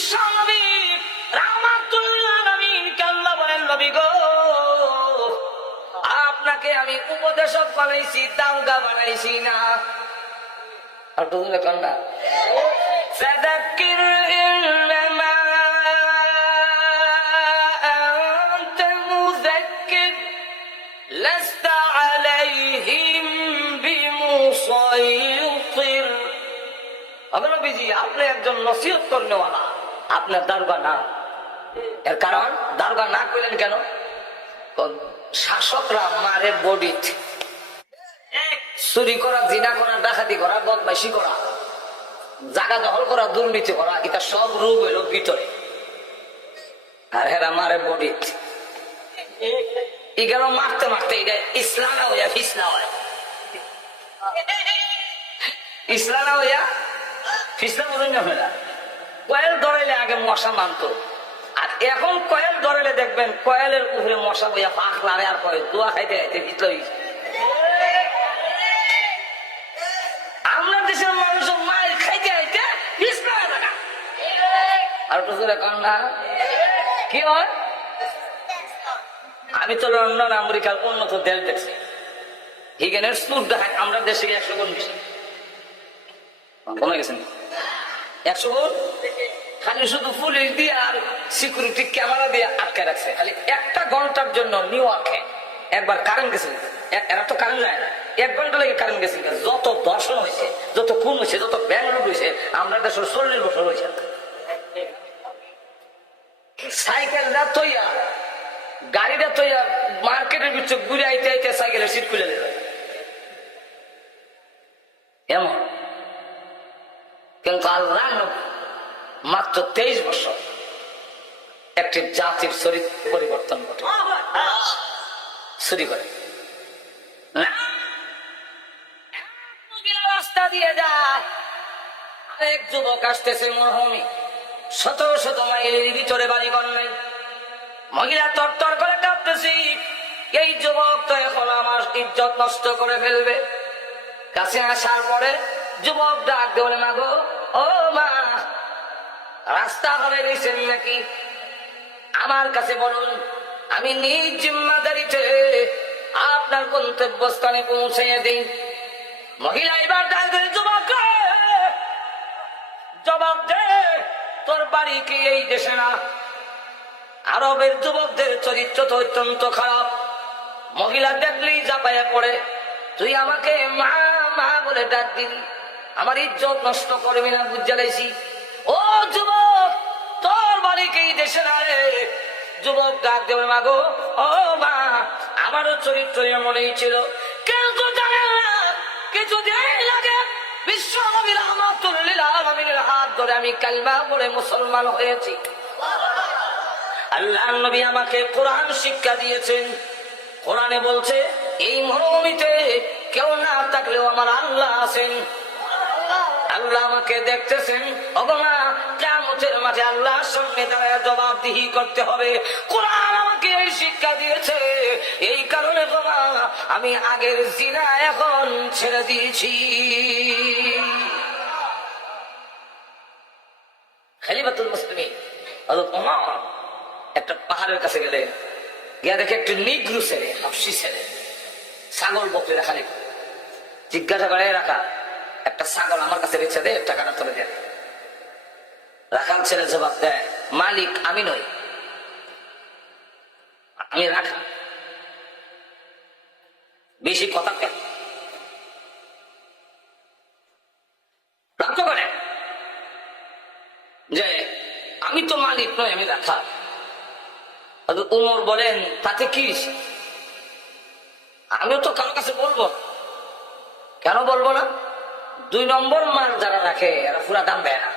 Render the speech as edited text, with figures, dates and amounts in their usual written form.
বিশ্ব নবী রাহমাতুল আলামিনকে আল্লাহ বলেন, নবী গো, আপনাকে আমি উপদেশক বানাইছি, দাঙ্গা বানাইছি না। আর তো না ফাযাক্কির ইন্নামা আনতা মুযাক্কির লাস্তা আলাইহিম বিমুসাইতির। আবার নবীজি, আপনি একজন নসিহত করনেওয়ালা, আপনার দারোগা না। এর কারণ দারোগা না করলেন কেন? শাসকরা মারে বডি, চুরি করা, জিনা করা, ডাকাতি করা, বদমাইশি করা, জায়গা দখল করা, দুর্নীতি করা, এটা সব রূপ হইল ভিতরে, আর হেরা মারে বডি। এগুলো মারতে মারতে এটা ইসলামে হইয়া ফিসলা হয়, ইসলামে হইয়া ফিসলা বলেন না। ফেরা কয়েল ধরাইলে আগে মশা মানতো, আর এখন কয়েল ধরাইলে দেখবেন কয়েলের উপরে মশা বইয়া পাখ লাড়ে, আর কয়েল দোয়া খাইতে খাইতে ভিতরে। আমরা দেশের মানুষ মায়ের খাইতে খাইতে ফিসলা না। আর তো না কি হয়? আমি তো লন্ডন আমেরিকার উন্নত দেশ দেখছি, এখানের সুদ দেখায় আমরা দেশে 100 গুণ বেশি কমে গেছেন। 100 গুণ খালি শুধু পুলিশ দিয়ে আর সিকিউরিটি ক্যামেরা দিয়ে আটকে রাখছে। খালি 1 ঘন্টার জন্য নিউ ইয়র্কে একবার কারেন্ট গেছে, এরা তো কারেন্ট যায় না, 1 ঘন্টা লেগে কারেন্ট গেছে। যত দর্শন হয়েছে, যত খুন হয়েছে, যত ব্যাঙ্গালোর হয়েছে, আমরা দেশের 40 বছর হয়েছে। সাইকেলটা তৈয়া, গাড়িটা তৈয়া, মার্কেটের ভিতরে ঘুরে আইতে আইতে সাইকেলের সিট খুলে দেবে এমন। কিন্তু আল্লাহ মাত্র 23 বছর একটি জাতির চরিত্র পরিবর্তন ঘটে, চুরি করে রাস্তা দিয়ে যায়। আরেক যুবক আসতেছে মরহুমি, শত শত মাইলের ভিতরে বাড়িঘর নেই, মহিলা তরতর করে কাঁপতেছি, এই যুবক তো এখন আমার ইজ্জত নষ্ট করে ফেলবে। কাছে আসার পরে যুবক ডাক দিয়ে বলে, মা গো, ও মা, রাস্তা হয়ে গেছেন নাকি? আমার কাছে বলুন, আমি নিজ জিম্মাদারিতে আপনার গন্তব্যস্থানে পৌঁছে দিই। মহিলা এবার ডাক দিয়ে, যুবক জবাব দে, তোর বাড়ি কি এই দেশে না? আরবের যুবকদের চরিত্র তো অত্যন্ত খারাপ। মহিলা দেখলেই জাপায়া পড়ে, তুই আমাকে মা মা বলে ডাক দিবি, আমার ইজ্জত নষ্ট করবি না, বুঝালাইছি। ও যুবক, তোর বাড়ি কি এই দেশে না রে? যুবক ডাক দেবে, মা গো, ও মা, আমারও চরিত্র এমনই ছিল, কিন্তু জানেন না, কিছুদিন আগে বিশ্ব নবী রাহমাতুল লিল আলামিনের হাত ধরে আমি কালিমা পড়ে মুসলমান হয়েছি। আল্লাহর নবী আমাকে কোরআন শিক্ষা দিয়েছেন। কোরআনে বলছে, এই মরুভূমিতে কেউ না থাকলেও আমার আল্লাহ আছেন, আল্লাহ আমাকে দেখতেছেন। ওগোমা, কিয়ামতের মাঠে আল্লাহর সামনে দাঁড়ায় জবাবদিহি করতে হবে। কোরআন আমাকে এই শিক্ষা দিয়েছে, এই কারণে গোমা আমি আগের জিনা এখন ছেড়ে দিয়েছি। খলিফাতুল মুসলিমিন হযরত ওমর একটা পাহাড়ের কাছে গেলে, গিয়া দেখে একটি নিগ্রো ছেলে, হাবশী ছেলে, ছাগল বকরি রাখা। জিজ্ঞাসা করে, রাখা, একটা ছাগল আমার কাছে বেচে দে, টাকাটা তোলে দেন। রাখাল ছেলে জবাব দেয়, মালিক আমি নই, আমি রাখা। বেশি কথা কেন রক্ত করে যে আমি তো মালিক নই, আমি রাখা। উমর বলেন, তাতে কি, আমিও তো কারো কাছে বলবো। কেন বলবো না? 2 নম্বর মাল যারা রাখে এরা পুরা দাম দেয় না।